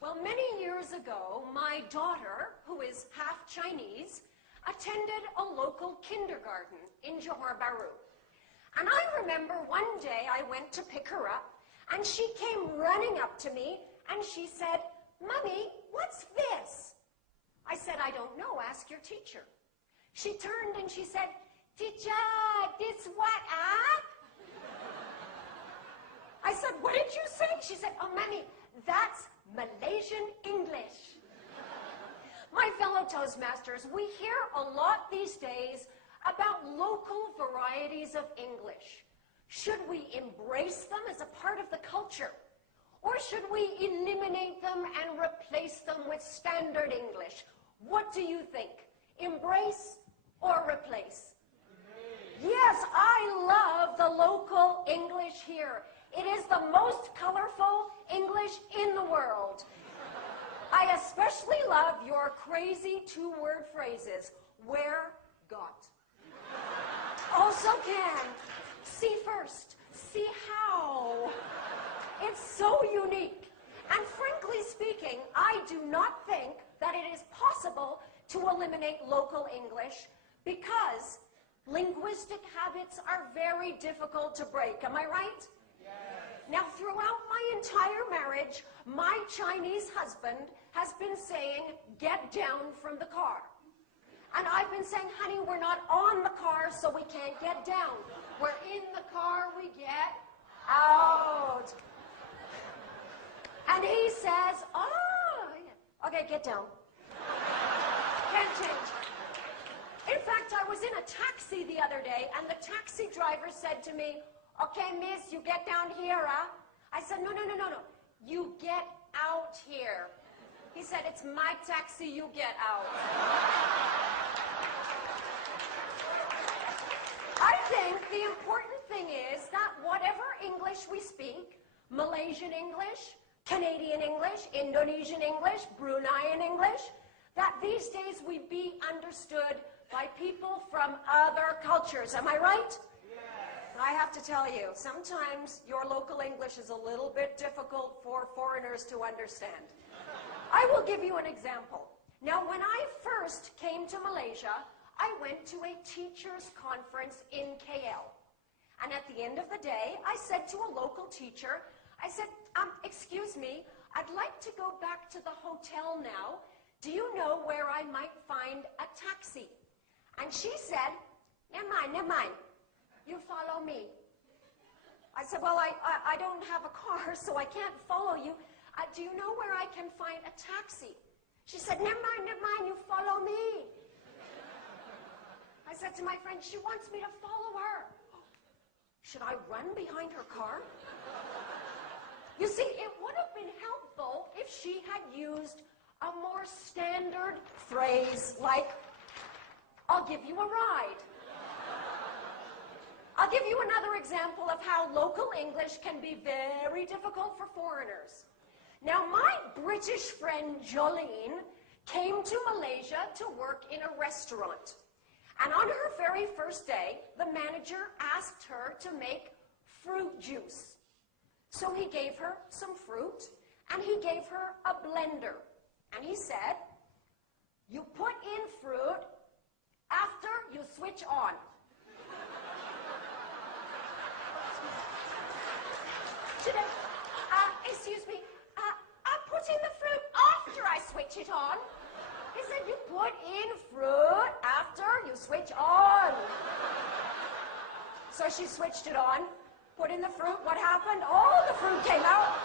Well, many years ago, my daughter, who is half Chinese, attended a local kindergarten in Johor Bahru. And I remember one day I went to pick her up, and she came running up to me, and she said, "Mommy, what's this?" I said, "I don't know, ask your teacher." She turned and she said, "Teacher, this what, ah?" I said, "What did you say?" She said, "Oh, Mommy, that's Malaysian English." My fellow Toastmasters, we hear a lot these days about local varieties of English. Should we embrace them as a part of the culture? Or should we eliminate them and replace them with standard English? What do you think? Embrace or replace? Yes, I love the local English here. It is the most colorful English in the world. I especially love your crazy two-word phrases. Where, got. Also can. See first. See how. It's so unique. And frankly speaking, I do not think that it is possible to eliminate local English because linguistic habits are very difficult to break. Am I right? Yes. Now, throughout my entire marriage, my Chinese husband has been saying, "Get down from the car." And I've been saying, "Honey, we're not on the car, so we can't get down. We're in the car, we get out." And he says, "Oh, okay, get down." Can't change. In fact, I was in a taxi the other day, and the taxi driver said to me, "Okay, miss, you get down here, huh?" I said, No. You get out here." He said, "It's my taxi, you get out." I think the important thing is that whatever English we speak, Malaysian English, Canadian English, Indonesian English, Bruneian English, that these days we be understood by people from other cultures. Am I right? Yes. I have to tell you, sometimes your local English is a little bit difficult for foreigners to understand. I will give you an example. Now, when I first came to Malaysia, I went to a teachers' conference in KL. And at the end of the day, I said to a local teacher, I said, "Excuse me, I'd like to go back to the hotel now. Do you know where I might find a taxi?" And she said, never mind. You follow me." I said, "Well, I don't have a car, so I can't follow you. Do you know where I can find a taxi?" She said, never mind, you follow me." I said to my friend, "She wants me to follow her. Should I run behind her car?" You see, it would have been helpful if she had used a more standard phrase like, "I'll give you a ride." I'll give you another example of how local English can be very difficult for foreigners. Now, my British friend Jolene came to Malaysia to work in a restaurant. And on her very first day, the manager asked her to make fruit juice. So he gave her some fruit, and he gave her a blender. And he said, "You put in fruit after you switch on." She said, "Excuse me, I put in the fruit after I switch it on." He said, "You put in fruit after you switch on." So she switched it on, put in the fruit. What happened? All the fruit came out.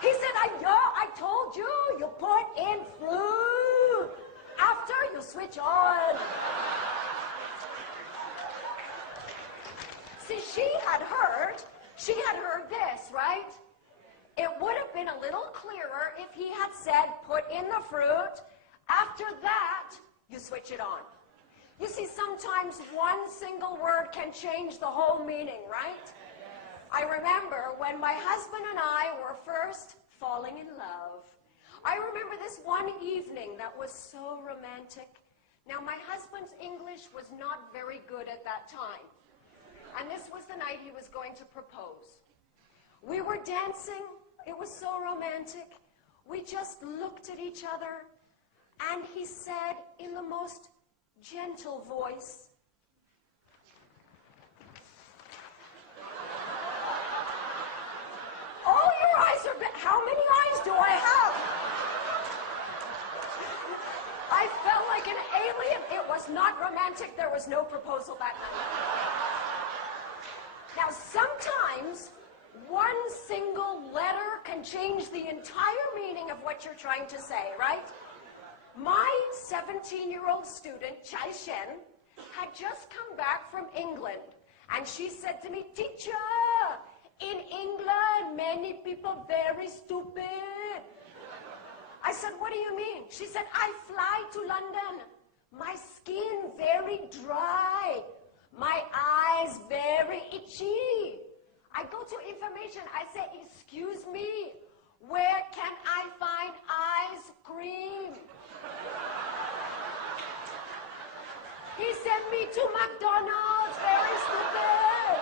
He said, I told you, you put in fruit after you switch on." See, she had heard this, right? It would have been a little clearer if he had said, "Put in the fruit. After that, you switch it on." You see, sometimes one single word can change the whole meaning, right? I remember when my husband and I were first falling in love. I remember this one evening that was so romantic. Now, my husband's English was not very good at that time. And this was the night he was going to propose. We were dancing. It was so romantic. We just looked at each other, and he said in the most gentle voice, "Oh, your eyes are big. How many eyes do I have?" I felt like an alien. It was not romantic. There was no proposal that night. Now, sometimes one single letter can change the entire meaning of what you're trying to say, right? My 17-year-old student, Chai Shen, had just come back from England, and she said to me, "Teacher, in England, many people very stupid." I said, "What do you mean?" She said, "I fly to London. My skin very dry. My eyes very itchy. I go to information. I say, 'Excuse me, where can I find ice cream?' He sent me to McDonald's. Very stupid."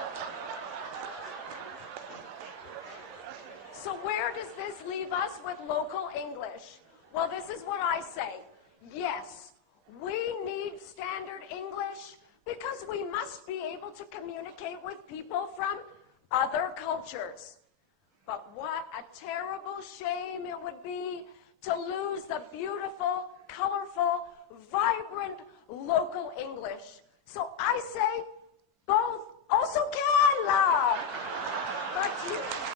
So where does this leave us with local English? Well, this is what I say. Yes, we need standard English because we must be able to communicate with people from other cultures. But what a terrible shame it would be to lose the beautiful, colorful, vibrant local English. So I say both also can, love. Back to you.